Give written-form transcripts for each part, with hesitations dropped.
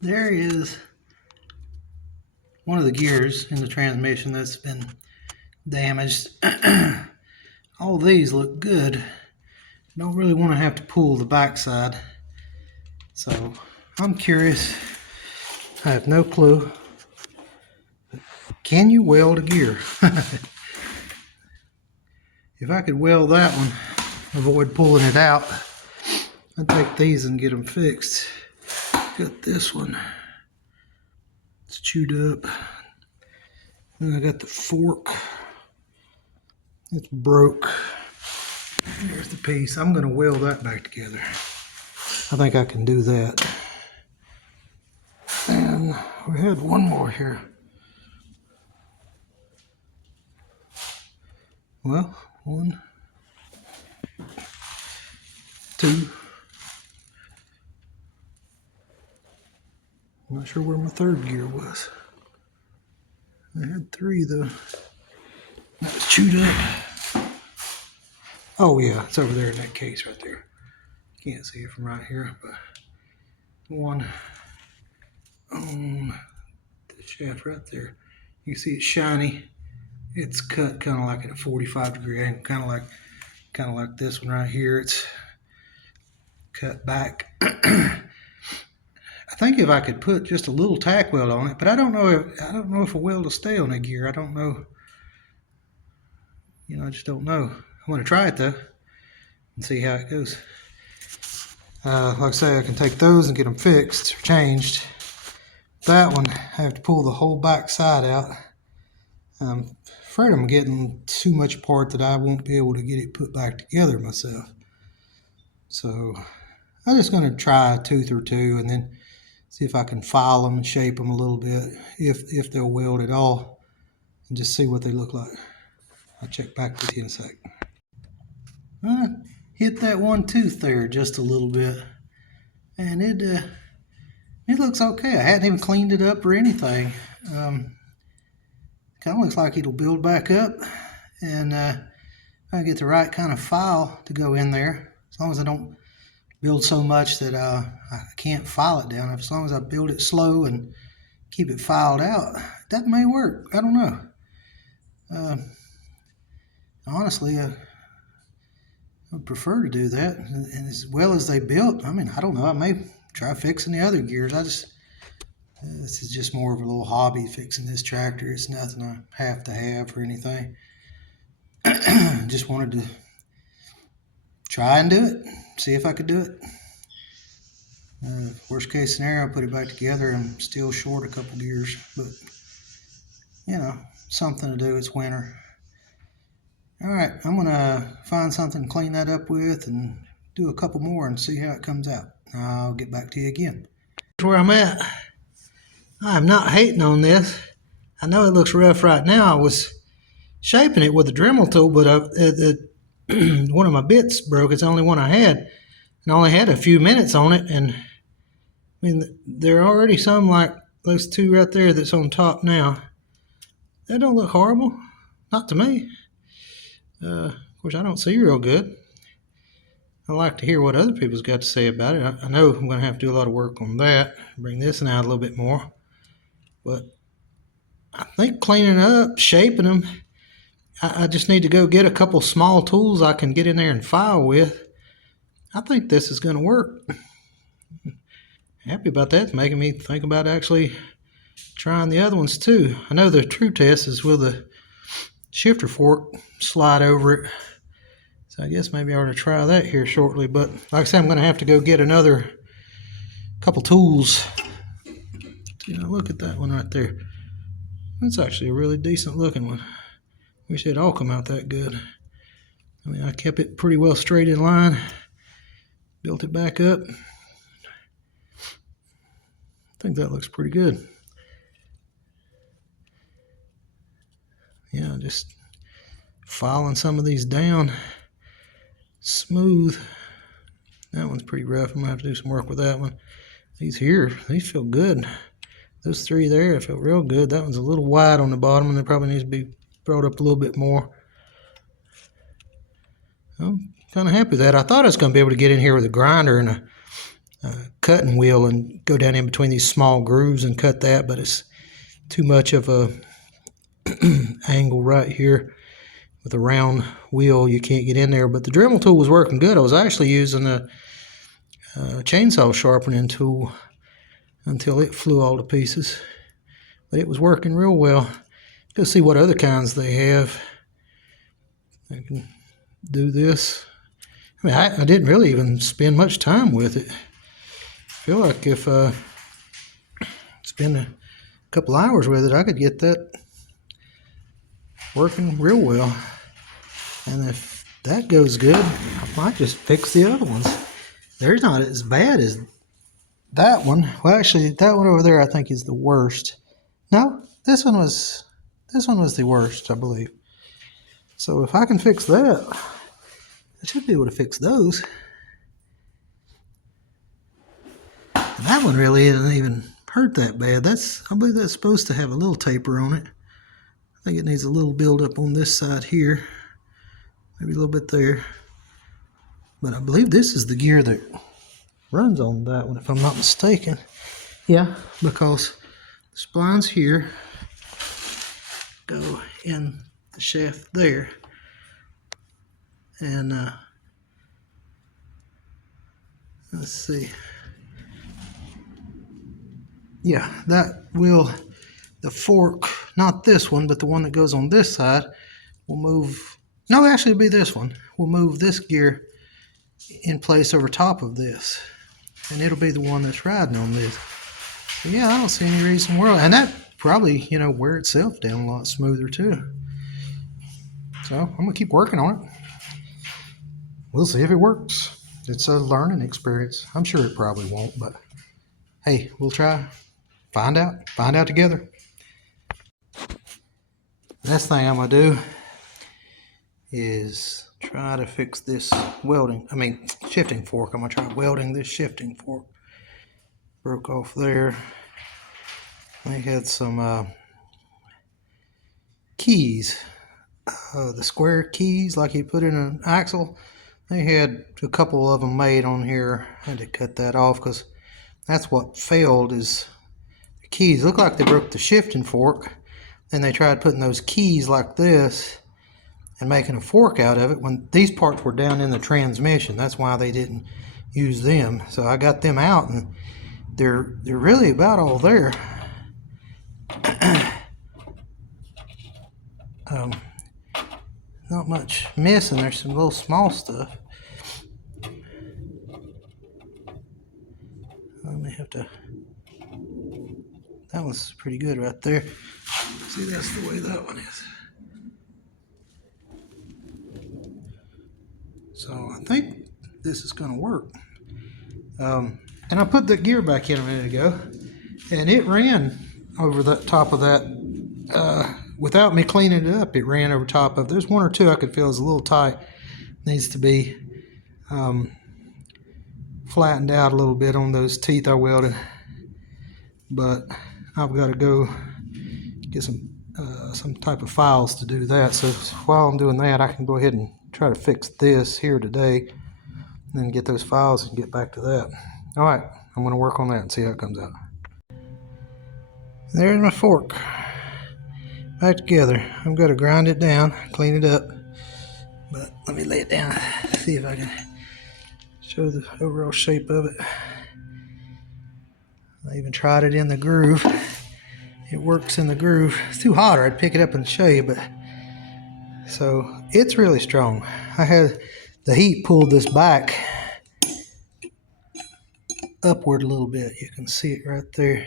There is one of the gears in the transmission that's been damaged. All these look good. Don't really want to have to pull the backside. So I'm curious. I have no clue. Can you weld a gear? If I could weld that one, avoid pulling it out, I'd take these and get them fixed. Got this one. It's chewed up. Then I got the fork. It's broke. There's the piece. I'm going to weld that back together. I think I can do that. And we had one more here. Well, 1, 2. I'm not sure where my third gear was. I had 3 though. That was chewed up. Oh yeah, it's over there in that case right there. Can't see it from right here, but one on the shaft right there. You can see it's shiny. It's cut kind of like at a 45-degree angle, kind of like this one right here. It's cut back. I think if I could put just a little tack weld on it, but I don't know if a weld will stay on a gear. I don't know. You know, I just don't know. I'm going to try it though and see how it goes. Like I say, I can take those and get them fixed or changed. That one, I have to pull the whole back side out. I'm afraid I'm getting too much apart that I won't be able to get it put back together myself. So I'm just going to try a tooth or two and then see if I can file them and shape them a little bit, if they'll weld at all, and just see what they look like. I'll check back with you in a sec. I hit that one tooth there just a little bit, and it looks okay. I hadn't even cleaned it up or anything. Kind of looks like it'll build back up, and I get the right kind of file to go in there. As long as I don't build so much that I can't file it down. As long as I build it slow and keep it filed out, that may work. I don't know. Honestly, I would prefer to do that. And as well as they built, I mean, I don't know. I may try fixing the other gears. This is just more of a little hobby, fixing this tractor. It's nothing I have to have or anything. Just wanted to try and do it, see if I could do it. Worst case scenario, I'll put it back together. I'm still short a couple gears, but you know, something to do. It's winter. All right, I'm gonna find something to clean that up with and do a couple more and see how it comes out. I'll get back to you again. Here's where I'm at. I'm not hating on this. I know it looks rough right now. I was shaping it with a Dremel tool, but one of my bits broke. It's the only one I had, and I only had a few minutes on it. And I mean, there are already some like those 2 right there that's on top now. That don't look horrible, not to me. Of course, I don't see real good. I like to hear what other people's got to say about it. I know I'm going to have to do a lot of work on that, bring this one out a little bit more. But I think cleaning up, shaping them, I just need to go get a couple small tools I can get in there and file with. I think this is going to work. Happy about that. It's making me think about actually trying the other ones too. I know the true test is with a shifter fork, slide over it. So I guess maybe I ought to try that here shortly. But like I said, I'm going to have to go get another couple tools. You know, look at that one right there. That's actually a really decent looking one. Wish it all come out that good. I mean, I kept it pretty well straight in line. Built it back up. I think that looks pretty good. Yeah, just filing some of these down smooth. That one's pretty rough. I'm gonna have to do some work with that one. These here, these feel good. Those 3 there, I feel real good. That one's a little wide on the bottom, and it probably needs to be brought up a little bit more. I'm kind of happy with that. I thought I was going to be able to get in here with a grinder and a cutting wheel and go down in between these small grooves and cut that, but it's too much of a angle right here with a round wheel. You can't get in there. But the Dremel tool was working good. I was actually using a chainsaw sharpening tool until it flew all to pieces. But it was working real well. Go see what other kinds they have. I can do this. I mean, I didn't really even spend much time with it. I feel like if I spend a couple hours with it, I could get that working real well. And if that goes good, I might just fix the other ones. They're not as bad as that one. Well, actually, that one over there I think is the worst. No, this one was the worst, I believe. So if I can fix that, I should be able to fix those. And that one really isn't even hurt that bad. I believe that's supposed to have a little taper on it. I think it needs a little build up on this side here. Maybe a little bit there. But I believe this is the gear that runs on that one, if I'm not mistaken. Yeah, because the splines here go in the shaft there. And let's see. Yeah, that will, the fork, not this one, but the one that goes on this side, will move. No, actually it'll be this one. We'll move this gear in place over top of this. And it'll be the one that's riding on this. So yeah, I don't see any reason why. And that probably, wear itself down a lot smoother too. So I'm gonna keep working on it. We'll see if it works. It's a learning experience. I'm sure it probably won't, but hey, we'll try. Find out together. Next thing I'm gonna do is try to fix this shifting fork. I'm gonna try welding this shifting fork. Broke off there. They had some keys, the square keys like you put in an axle. They had a couple of them made on here. I had to cut that off because that's what failed, is the keys. Look like they broke the shifting fork. Then they tried putting those keys like this and making a fork out of it when these parts were down in the transmission. That's why they didn't use them. So I got them out, and they're really about all there. Not much missing. There's some little small stuff. I may have to. That one's pretty good right there. See, that's the way that one is. So I think this is going to work. And I put the gear back in a minute ago, and it ran over the top of that. Without me cleaning it up, it ran over top of. There's one or two I could feel is a little tight. Needs to be flattened out a little bit on those teeth I welded. But I've got to go get some type of files to do that. So while I'm doing that, I can go ahead and try to fix this here today, and then get those files and get back to that. All right, I'm going to work on that and see how it comes out. There's my fork. Back together. I've got to grind it down, clean it up. But let me lay it down, see if I can show the overall shape of it. I even tried it in the groove. It works in the groove. It's too hot, or I'd pick it up and show you, but so it's really strong. I had the heat pulled this back upward a little bit. You can see it right there.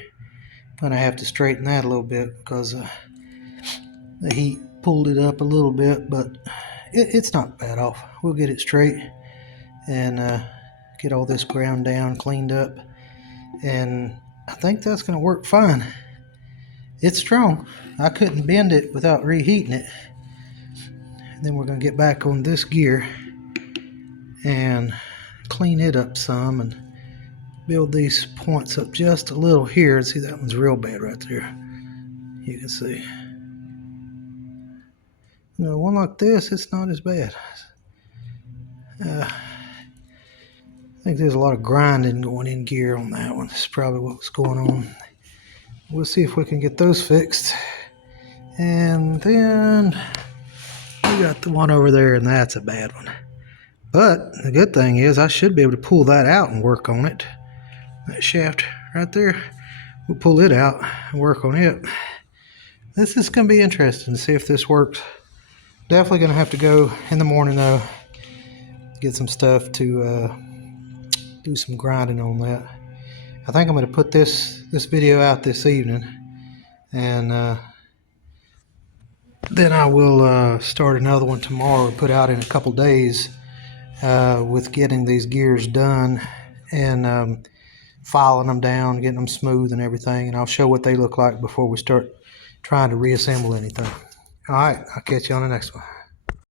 But I have to straighten that a little bit because the heat pulled it up a little bit, but it's not bad off. We'll get it straight and get all this ground down, cleaned up, and I think that's going to work fine. It's strong. I couldn't bend it without reheating it. And then we're going to get back on this gear and clean it up some and build these points up just a little here. See, that one's real bad right there. You can see. One like this, it's not as bad. I think there's a lot of grinding going in gear on that one. That's probably what was going on. We'll see if we can get those fixed. And then we got the one over there, and that's a bad one. But the good thing is I should be able to pull that out and work on it. That shaft right there, we'll pull it out and work on it. This is going to be interesting to see if this works. Definitely going to have to go in the morning though, get some stuff to do some grinding on that. I think I'm going to put this video out this evening, and then I will start another one tomorrow, put out in a couple days with getting these gears done and filing them down, getting them smooth and everything, and I'll show what they look like before we start trying to reassemble anything. All right, I'll catch you on the next one.